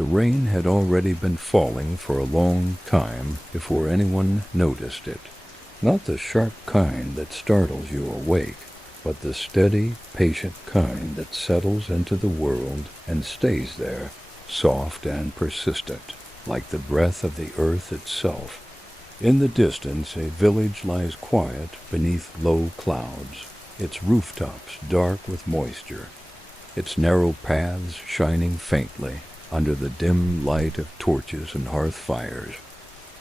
The rain had already been falling for a long time before anyone noticed it. Not the sharp kind that startles you awake, but the steady, patient kind that settles into the world and stays there, soft and persistent, like the breath of the earth itself. In the distance, a village lies quiet beneath low clouds, its rooftops dark with moisture, its narrow paths shining faintly under the dim light of torches and hearth fires.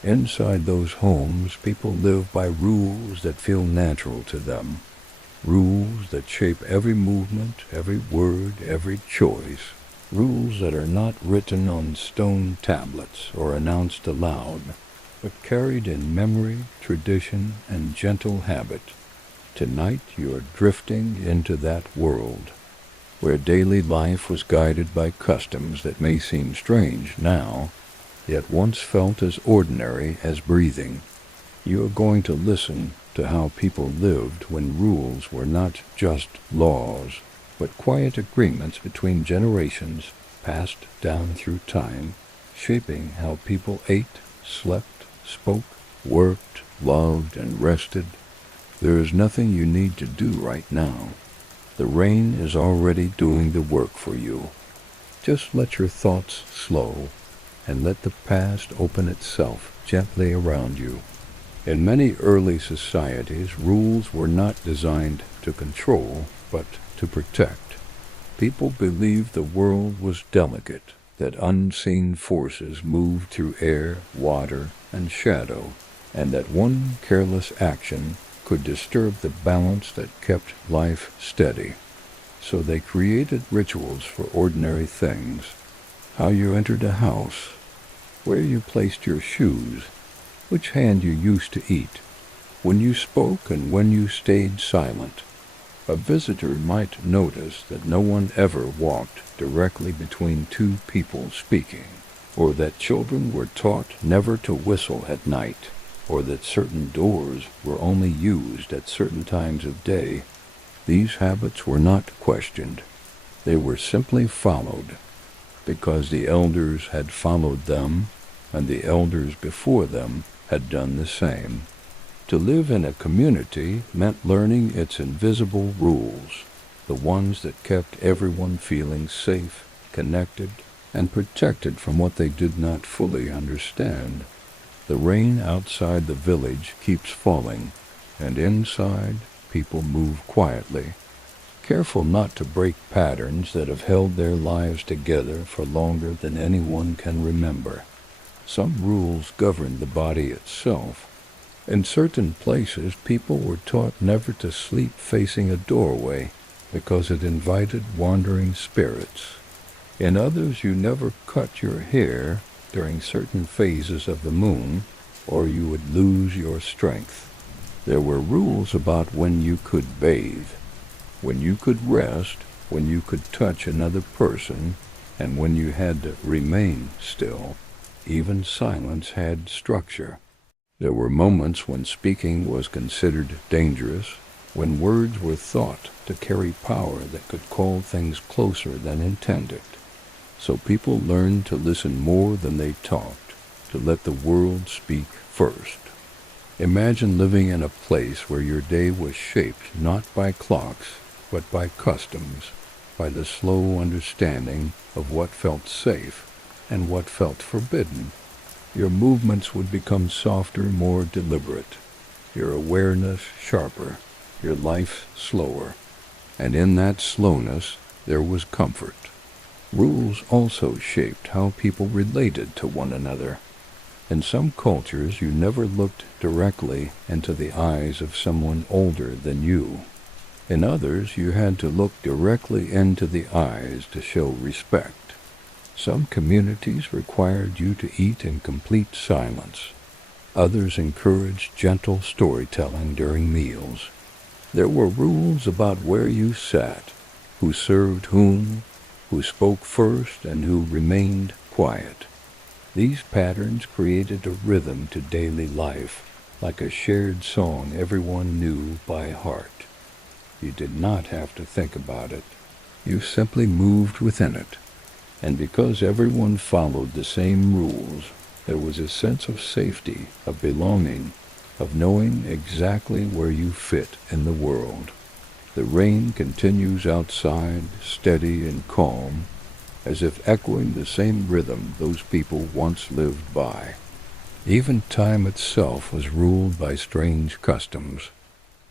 Inside those homes, people live by rules that feel natural to them, rules that shape every movement, every word, every choice, rules that are not written on stone tablets or announced aloud, but carried in memory, tradition, and gentle habit. Tonight you are drifting into that world, where daily life was guided by customs that may seem strange now, yet once felt as ordinary as breathing. You are going to listen to how people lived when rules were not just laws, but quiet agreements between generations passed down through time, shaping how people ate, slept, spoke, worked, loved, and rested. There is nothing you need to do right now. The rain is already doing the work for you. Just let your thoughts slow, and let the past open itself gently around you. In many early societies, rules were not designed to control, but to protect. People believed the world was delicate, that unseen forces moved through air, water, and shadow, and that one careless action could disturb the balance that kept life steady. So they created rituals for ordinary things: how you entered a house, where you placed your shoes, which hand you used to eat, when you spoke and when you stayed silent. A visitor might notice that no one ever walked directly between two people speaking, or that children were taught never to whistle at night, or that certain doors were only used at certain times of day. These habits were not questioned. They were simply followed, because the elders had followed them, and the elders before them had done the same. To live in a community meant learning its invisible rules, the ones that kept everyone feeling safe, connected, and protected from what they did not fully understand. The rain outside the village keeps falling, and inside people move quietly, careful not to break patterns that have held their lives together for longer than anyone can remember. Some rules govern the body itself. In certain places, people were taught never to sleep facing a doorway because it invited wandering spirits. In others, you never cut your hair during certain phases of the moon, or you would lose your strength. There were rules about when you could bathe, when you could rest, when you could touch another person, and when you had to remain still. Even silence had structure. There were moments when speaking was considered dangerous, when words were thought to carry power that could call things closer than intended. So people learned to listen more than they talked, to let the world speak first. Imagine living in a place where your day was shaped not by clocks, but by customs, by the slow understanding of what felt safe and what felt forbidden. Your movements would become softer, more deliberate, your awareness sharper, your life slower, and in that slowness there was comfort. Rules also shaped how people related to one another. In some cultures, you never looked directly into the eyes of someone older than you. In others, you had to look directly into the eyes to show respect. Some communities required you to eat in complete silence. Others encouraged gentle storytelling during meals. There were rules about where you sat, who served whom, who spoke first, and who remained quiet. These patterns created a rhythm to daily life, like a shared song everyone knew by heart. You did not have to think about it. You simply moved within it. And because everyone followed the same rules, there was a sense of safety, of belonging, of knowing exactly where you fit in the world. The rain continues outside, steady and calm, as if echoing the same rhythm those people once lived by. Even time itself was ruled by strange customs.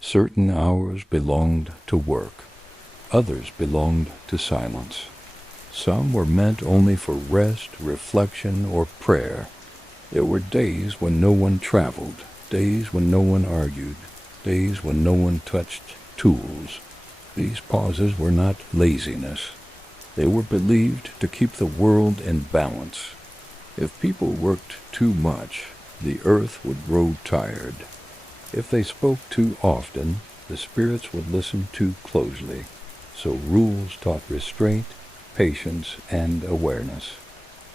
Certain hours belonged to work. Others belonged to silence. Some were meant only for rest, reflection, or prayer. There were days when no one traveled, days when no one argued, days when no one touched tools. These pauses were not laziness. They were believed to keep the world in balance. If people worked too much, the earth would grow tired. If they spoke too often, the spirits would listen too closely. So rules taught restraint, patience, and awareness.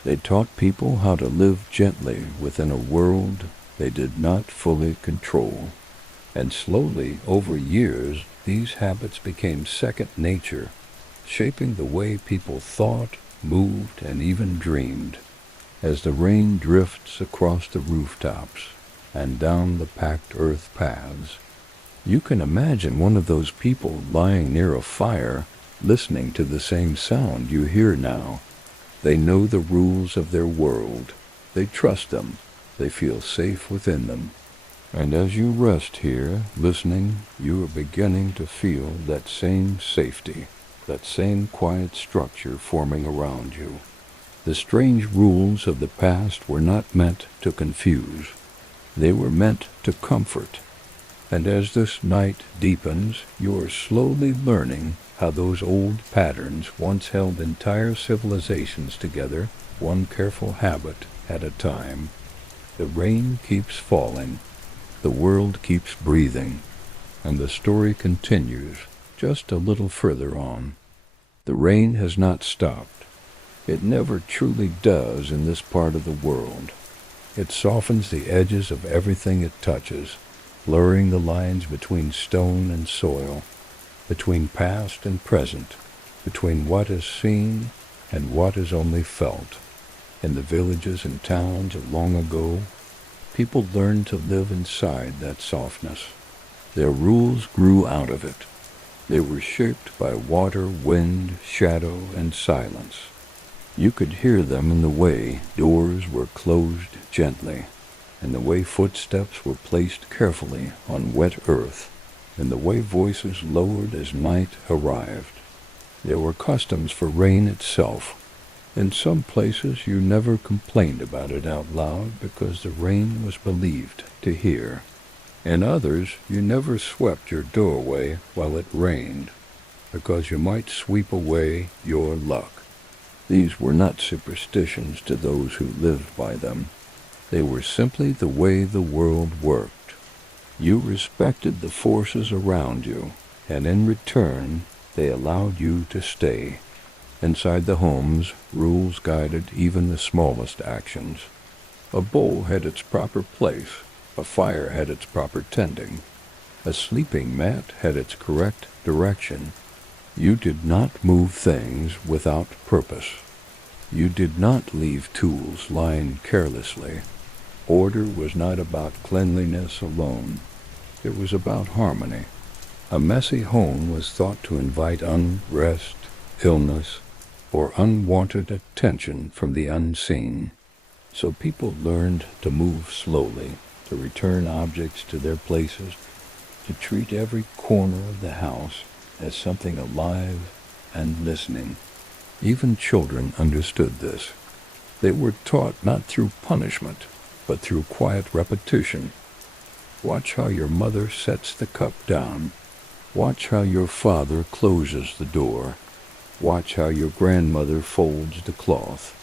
They taught people how to live gently within a world they did not fully control. And slowly, over years, these habits became second nature, shaping the way people thought, moved, and even dreamed. As the rain drifts across the rooftops and down the packed earth paths, you can imagine one of those people lying near a fire, listening to the same sound you hear now. They know the rules of their world. They trust them. They feel safe within them. And as you rest here, listening, you are beginning to feel that same safety, that same quiet structure forming around you. The strange rules of the past were not meant to confuse. They were meant to comfort. And as this night deepens, you are slowly learning how those old patterns once held entire civilizations together, one careful habit at a time. The rain keeps falling, the world keeps breathing, and the story continues just a little further on. The rain has not stopped. It never truly does in this part of the world. It softens the edges of everything it touches, blurring the lines between stone and soil, between past and present, between what is seen and what is only felt. In the villages and towns of long ago, people learned to live inside that softness. Their rules grew out of it. They were shaped by water, wind, shadow, and silence. You could hear them in the way doors were closed gently, and the way footsteps were placed carefully on wet earth, and the way voices lowered as night arrived. There were customs for rain itself. In some places you never complained about it out loud because the rain was believed to hear. In others you never swept your doorway while it rained, because you might sweep away your luck. These were not superstitions to those who lived by them. They were simply the way the world worked. You respected the forces around you, and in return they allowed you to stay. Inside the homes, rules guided even the smallest actions. A bowl had its proper place, a fire had its proper tending, a sleeping mat had its correct direction. You did not move things without purpose. You did not leave tools lying carelessly. Order was not about cleanliness alone. It was about harmony. A messy home was thought to invite unrest, illness, or unwanted attention from the unseen. So people learned to move slowly, to return objects to their places, to treat every corner of the house as something alive and listening. Even children understood this. They were taught not through punishment, but through quiet repetition. Watch how your mother sets the cup down. Watch how your father closes the door. Watch how your grandmother folds the cloth.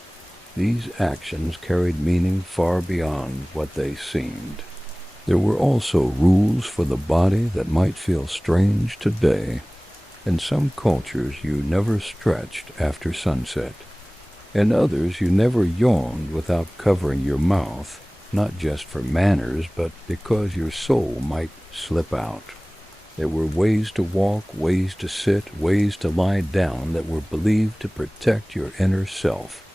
These actions carried meaning far beyond what they seemed. There were also rules for the body that might feel strange today. In some cultures you never stretched after sunset. In others you never yawned without covering your mouth, not just for manners, but because your soul might slip out. There were ways to walk, ways to sit, ways to lie down that were believed to protect your inner self.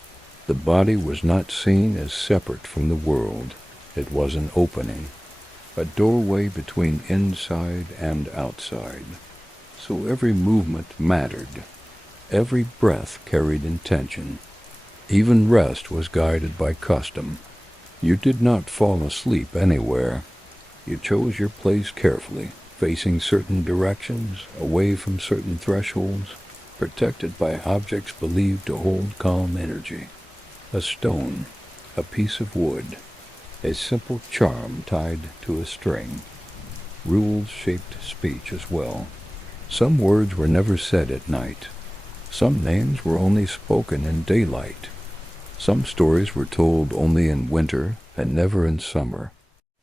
The body was not seen as separate from the world. It was an opening, a doorway between inside and outside. So every movement mattered. Every breath carried intention. Even rest was guided by custom. You did not fall asleep anywhere. You chose your place carefully, facing certain directions, away from certain thresholds, protected by objects believed to hold calm energy. A stone, a piece of wood, a simple charm tied to a string. Rules shaped speech as well. Some words were never said at night. Some names were only spoken in daylight. Some stories were told only in winter and never in summer.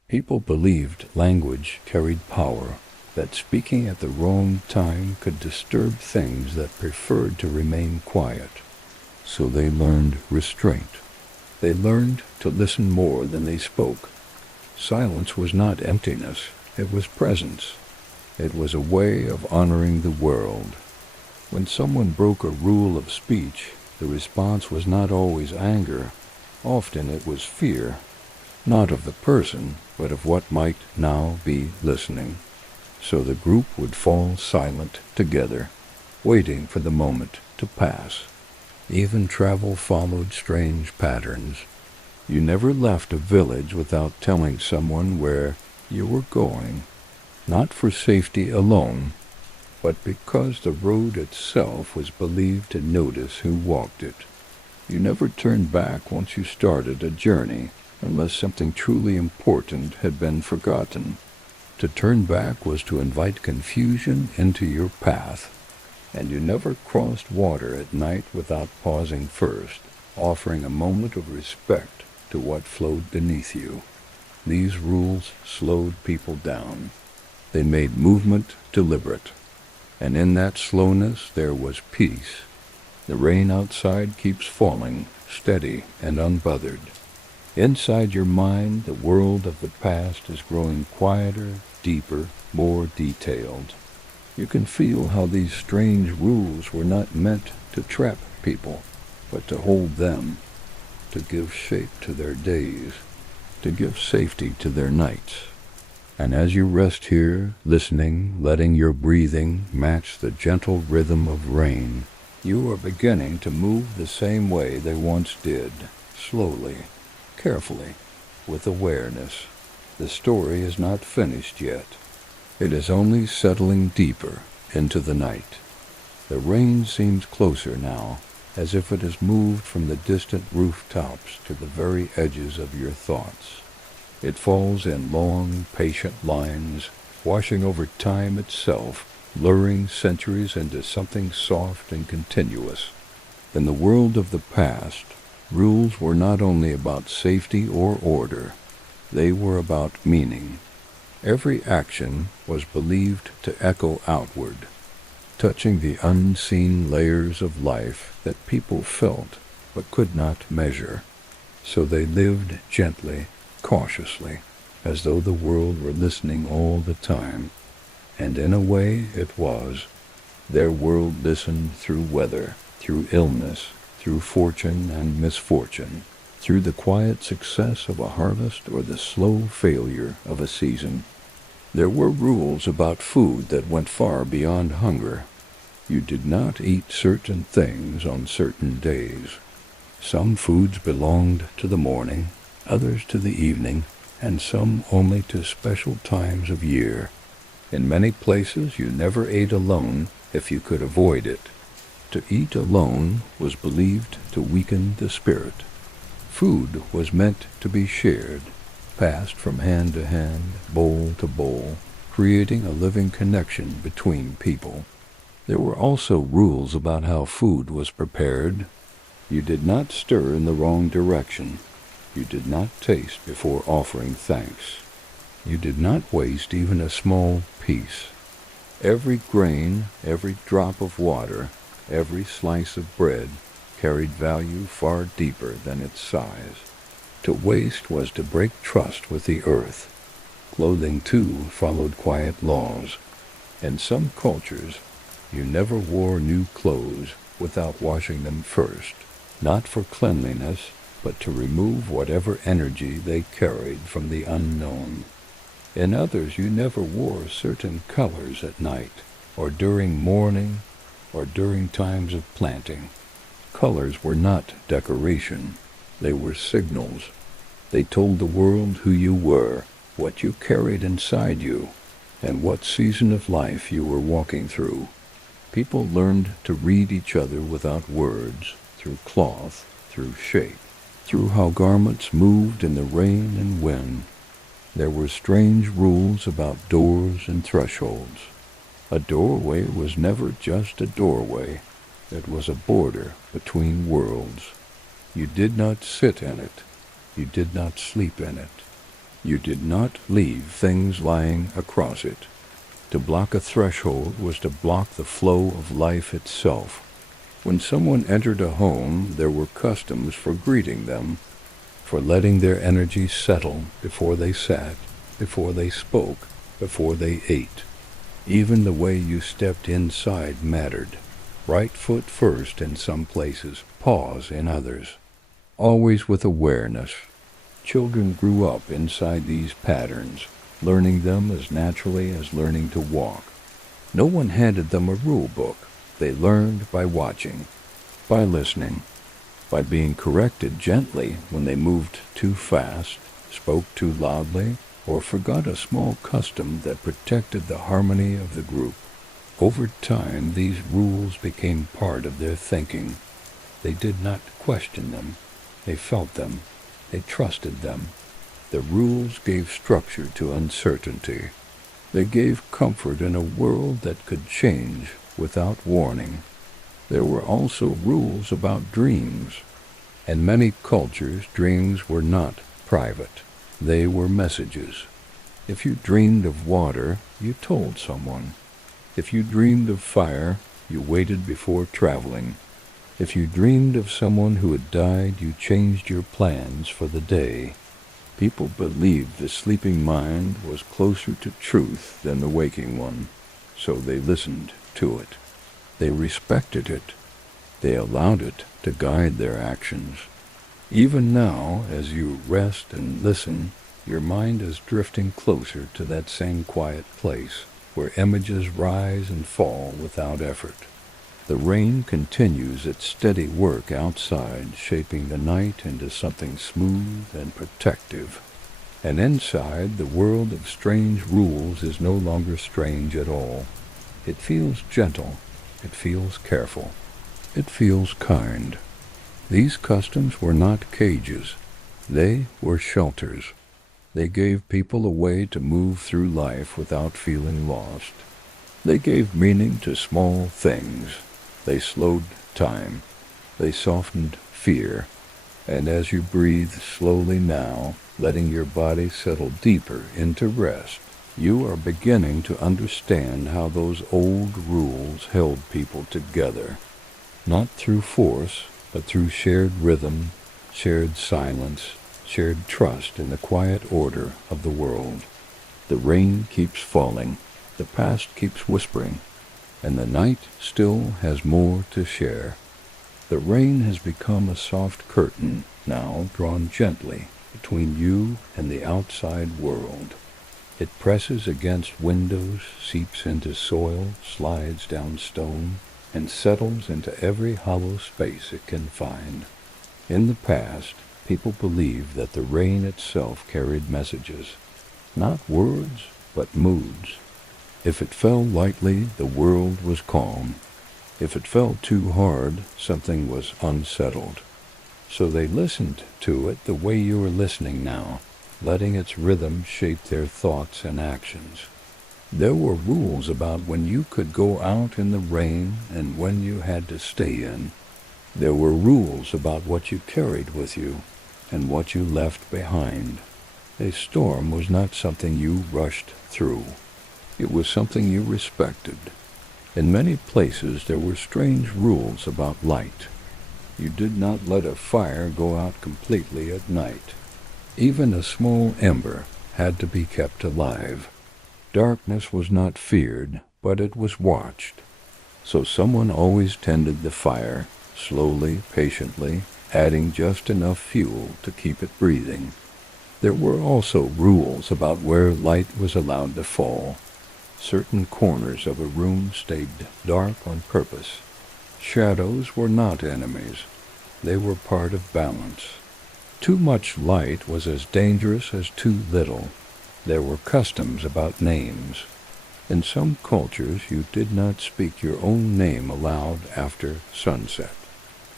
People believed language carried power, that speaking at the wrong time could disturb things that preferred to remain quiet. So they learned restraint. They learned to listen more than they spoke. Silence was not emptiness, it was presence. It was a way of honoring the world. When someone broke a rule of speech, the response was not always anger. Often it was fear, not of the person, but of what might now be listening. So the group would fall silent together, waiting for the moment to pass. Even travel followed strange patterns. You never left a village without telling someone where you were going, not for safety alone, but because the road itself was believed to notice who walked it. You never turned back once you started a journey, unless something truly important had been forgotten. To turn back was to invite confusion into your path, and you never crossed water at night without pausing first, offering a moment of respect to what flowed beneath you. These rules slowed people down. They made movement deliberate, and in that slowness there was peace. The rain outside keeps falling, steady and unbothered. Inside your mind, the world of the past is growing quieter, deeper, more detailed. You can feel how these strange rules were not meant to trap people, but to hold them, to give shape to their days, to give safety to their nights. And as you rest here, listening, letting your breathing match the gentle rhythm of rain, you are beginning to move the same way they once did, slowly, carefully, with awareness. The story is not finished yet. It is only settling deeper into the night. The rain seems closer now, as if it has moved from the distant rooftops to the very edges of your thoughts. It falls in long, patient lines, washing over time itself, luring centuries into something soft and continuous. In the world of the past, rules were not only about safety or order, they were about meaning. Every action was believed to echo outward, touching the unseen layers of life that people felt but could not measure. So they lived gently, cautiously, as though the world were listening all the time. And in a way it was. Their world listened through weather, through illness, through fortune and misfortune, through the quiet success of a harvest or the slow failure of a season. There were rules about food that went far beyond hunger. You did not eat certain things on certain days. Some foods belonged to the morning, others to the evening, and some only to special times of year. In many places you never ate alone if you could avoid it. To eat alone was believed to weaken the spirit. Food was meant to be shared, passed from hand to hand, bowl to bowl, creating a living connection between people. There were also rules about how food was prepared. You did not stir in the wrong direction. You did not taste before offering thanks. You did not waste even a small piece. Every grain, every drop of water, every slice of bread carried value far deeper than its size. To waste was to break trust with the earth. Clothing, too, followed quiet laws. In some cultures, you never wore new clothes without washing them first, not for cleanliness, but to remove whatever energy they carried from the unknown. In others, you never wore certain colors at night, or during mourning, or during times of planting. Colors were not decoration. They were signals. They told the world who you were, what you carried inside you, and what season of life you were walking through. People learned to read each other without words, through cloth, through shape, through how garments moved in the rain and wind. There were strange rules about doors and thresholds. A doorway was never just a doorway. It was a border between worlds. You did not sit in it. You did not sleep in it. You did not leave things lying across it. To block a threshold was to block the flow of life itself. When someone entered a home, there were customs for greeting them, for letting their energy settle before they sat, before they spoke, before they ate. Even the way you stepped inside mattered. Right foot first in some places, pause in others. Always with awareness. Children grew up inside these patterns, learning them as naturally as learning to walk. No one handed them a rule book. They learned by watching, by listening, by being corrected gently when they moved too fast, spoke too loudly, or forgot a small custom that protected the harmony of the group. Over time, these rules became part of their thinking. They did not question them. They felt them. They trusted them. The rules gave structure to uncertainty. They gave comfort in a world that could change without warning. There were also rules about dreams. In many cultures, dreams were not private. They were messages. If you dreamed of water, you told someone. If you dreamed of fire, you waited before traveling. If you dreamed of someone who had died, you changed your plans for the day. People believed the sleeping mind was closer to truth than the waking one, so they listened to it. They respected it. They allowed it to guide their actions. Even now, as you rest and listen, your mind is drifting closer to that same quiet place, where images rise and fall without effort. The rain continues its steady work outside, shaping the night into something smooth and protective. And inside, the world of strange rules is no longer strange at all. It feels gentle. It feels careful. It feels kind. These customs were not cages. They were shelters. They gave people a way to move through life without feeling lost. They gave meaning to small things. They slowed time. They softened fear. And as you breathe slowly now, letting your body settle deeper into rest, you are beginning to understand how those old rules held people together. Not through force, but through shared rhythm, shared silence, shared trust in the quiet order of the world. The rain keeps falling. The past keeps whispering. And the night still has more to share. The rain has become a soft curtain, now drawn gently between you and the outside world. It presses against windows, seeps into soil, slides down stone, and settles into every hollow space it can find. In the past, people believed that the rain itself carried messages, not words, but moods. If it fell lightly, the world was calm. If it fell too hard, something was unsettled. So they listened to it the way you are listening now, letting its rhythm shape their thoughts and actions. There were rules about when you could go out in the rain and when you had to stay in. There were rules about what you carried with you and what you left behind. A storm was not something you rushed through. It was something you respected. In many places there were strange rules about light. You did not let a fire go out completely at night. Even a small ember had to be kept alive. Darkness was not feared, but it was watched. So someone always tended the fire, slowly, patiently, adding just enough fuel to keep it breathing. There were also rules about where light was allowed to fall. Certain corners of a room stayed dark on purpose. Shadows were not enemies. They were part of balance. Too much light was as dangerous as too little. There were customs about names. In some cultures you did not speak your own name aloud after sunset.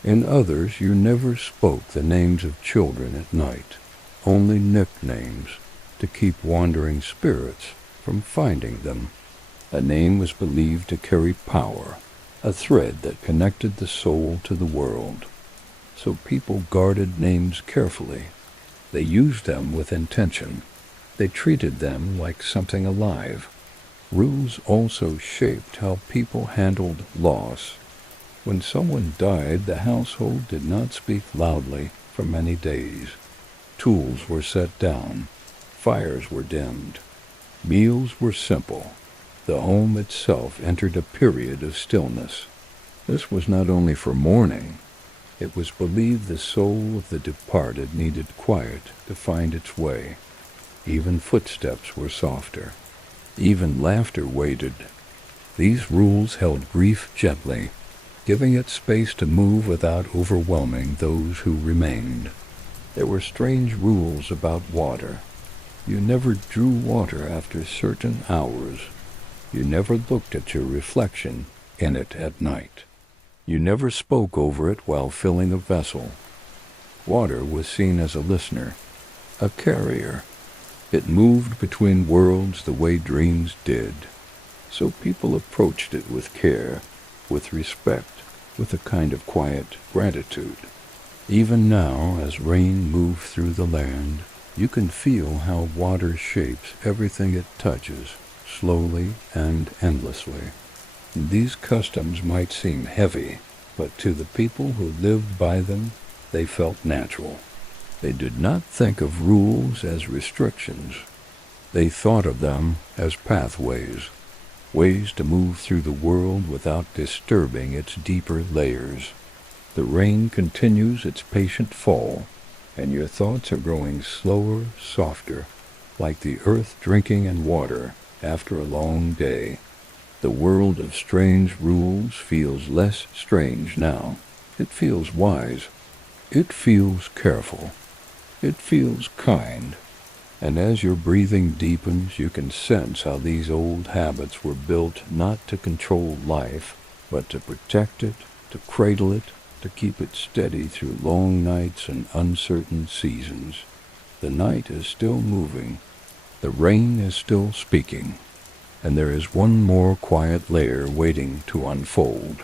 In others you never spoke the names of children at night, only nicknames, to keep wandering spirits from finding them. A name was believed to carry power, a thread that connected the soul to the world. So people guarded names carefully. They used them with intention. They treated them like something alive. Rules also shaped how people handled loss. When someone died, the household did not speak loudly for many days. Tools were set down. Fires were dimmed. Meals were simple. The home itself entered a period of stillness. This was not only for mourning. It was believed the soul of the departed needed quiet to find its way. Even footsteps were softer. Even laughter waited. These rules held grief gently, giving it space to move without overwhelming those who remained. There were strange rules about water. You never drew water after certain hours. You never looked at your reflection in it at night. You never spoke over it while filling a vessel. Water was seen as a listener, a carrier. It moved between worlds the way dreams did. So people approached it with care, with respect, with a kind of quiet gratitude. Even now, as rain moves through the land, you can feel how water shapes everything it touches, slowly and endlessly. These customs might seem heavy, but to the people who lived by them, they felt natural. They did not think of rules as restrictions. They thought of them as pathways, ways to move through the world without disturbing its deeper layers. The rain continues its patient fall, and your thoughts are growing slower, softer, like the earth drinking in water after a long day. The world of strange rules feels less strange now. It feels wise. It feels careful. It feels kind. And as your breathing deepens, you can sense how these old habits were built not to control life, but to protect it, to cradle it, to keep it steady through long nights and uncertain seasons. The night is still moving. The rain is still speaking. And there is one more quiet layer waiting to unfold.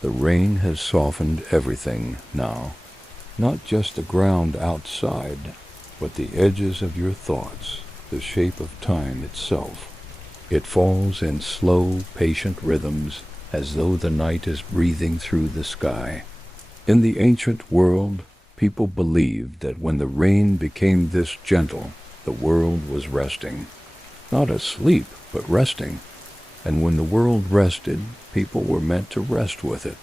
The rain has softened everything now. Not just the ground outside, but the edges of your thoughts, the shape of time itself. It falls in slow, patient rhythms, as though the night is breathing through the sky. In the ancient world, people believed that when the rain became this gentle, the world was resting. Not asleep, but resting. And when the world rested, people were meant to rest with it.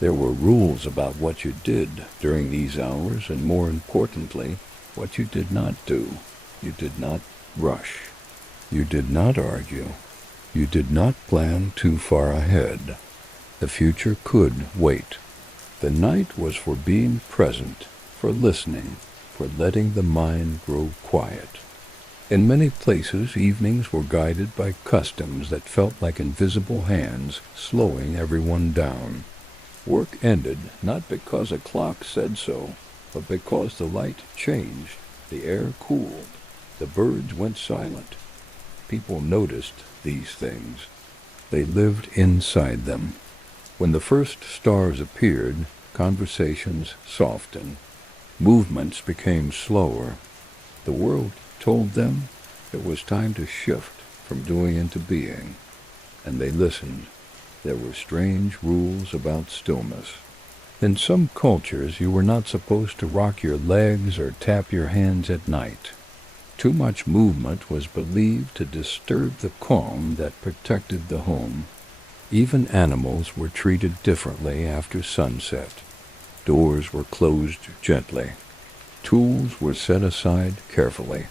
There were rules about what you did during these hours, and more importantly, what you did not do. You did not rush. You did not argue. You did not plan too far ahead. The future could wait. The night was for being present, for listening, for letting the mind grow quiet. In many places, evenings were guided by customs that felt like invisible hands slowing everyone down. Work ended not because a clock said so, but because the light changed, the air cooled, the birds went silent. People noticed these things. They lived inside them. When the first stars appeared, conversations softened. Movements became slower. The world told them it was time to shift from doing into being, and they listened. There were strange rules about stillness. In some cultures, you were not supposed to rock your legs or tap your hands at night. Too much movement was believed to disturb the calm that protected the home. Even animals were treated differently after sunset. Doors were closed gently. Tools were set aside carefully.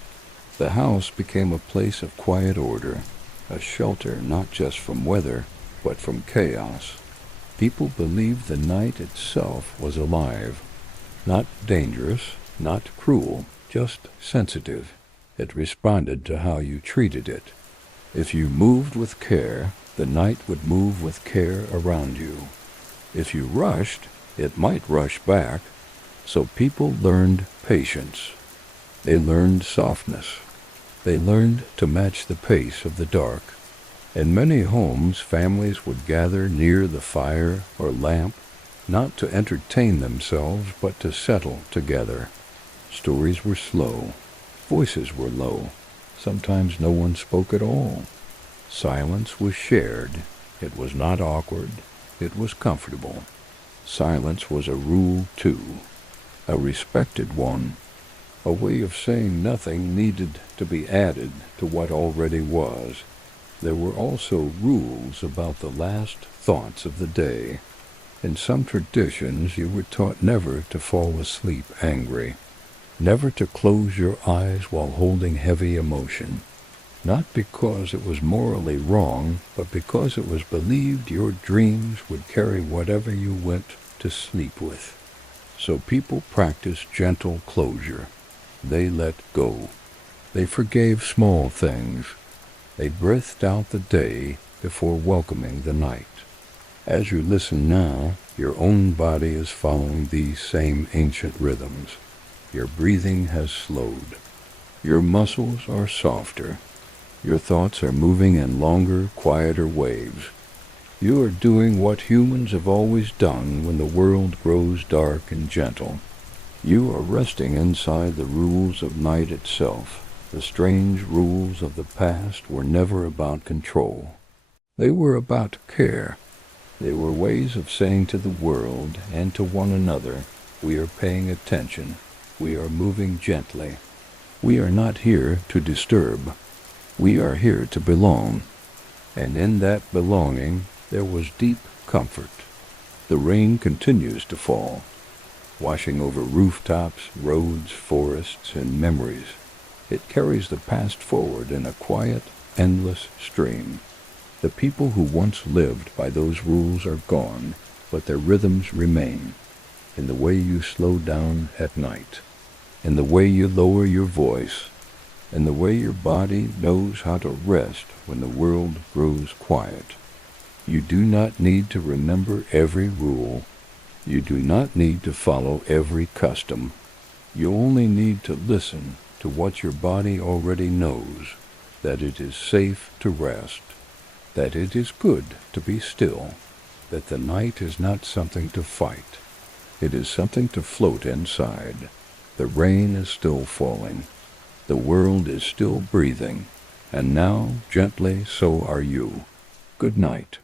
The house became a place of quiet order, a shelter not just from weather, but from chaos. People believed the night itself was alive, not dangerous, not cruel, just sensitive. It responded to how you treated it. If you moved with care, the night would move with care around you. If you rushed, it might rush back. So people learned patience. They learned softness. They learned to match the pace of the dark. In many homes, families would gather near the fire or lamp, not to entertain themselves, but to settle together. Stories were slow. Voices were low. Sometimes no one spoke at all. Silence was shared. It was not awkward. It was comfortable. Silence was a rule, too, a respected one. A way of saying nothing needed to be added to what already was. There were also rules about the last thoughts of the day. In some traditions, you were taught never to fall asleep angry, never to close your eyes while holding heavy emotion, not because it was morally wrong, but because it was believed your dreams would carry whatever you went to sleep with. So people practiced gentle closure. They let go. They forgave small things. They breathed out the day before welcoming the night. As you listen now, your own body is following these same ancient rhythms. Your breathing has slowed. Your muscles are softer. Your thoughts are moving in longer, quieter waves. You are doing what humans have always done when the world grows dark and gentle. You are resting inside the rules of night itself. The strange rules of the past were never about control. They were about care. They were ways of saying to the world and to one another, we are paying attention. We are moving gently. We are not here to disturb. We are here to belong. And in that belonging, there was deep comfort. The rain continues to fall, washing over rooftops, roads, forests, and memories. It carries the past forward in a quiet, endless stream. The people who once lived by those rules are gone, but their rhythms remain. In the way you slow down at night, in the way you lower your voice, in the way your body knows how to rest when the world grows quiet. You do not need to remember every rule. You do not need to follow every custom. You only need to listen to what your body already knows, that it is safe to rest, that it is good to be still, that the night is not something to fight. It is something to float inside. The rain is still falling. The world is still breathing. And now, gently, so are you. Good night.